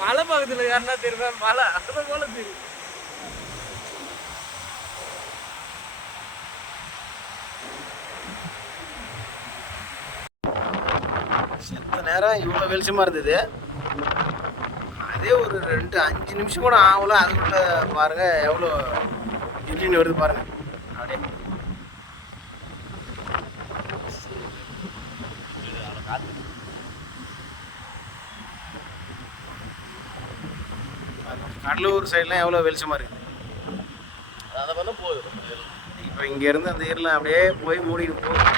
மலை பக்கத்துல யாருன்னா தெரியுமா? மலை அதை போல தெரியும். செத்த நேரம் இவ்வளோ வெளிச்சமாக இருந்தது. அதே ஒரு 2-5 நிமிஷம் கூட ஆகல, அதுக்குள்ள பாருங்க எவ்வளோ இருட்டின்னு வருது பாருங்க. அப்படியே கடலூர் சைட்லாம் எவ்வளோ வெளிச்சமாக இருக்குது. அதை பண்ண போகுது. இப்போ இங்கேருந்து அந்த ஈரெலாம் அப்படியே போய் மூடிட்டு போகுது.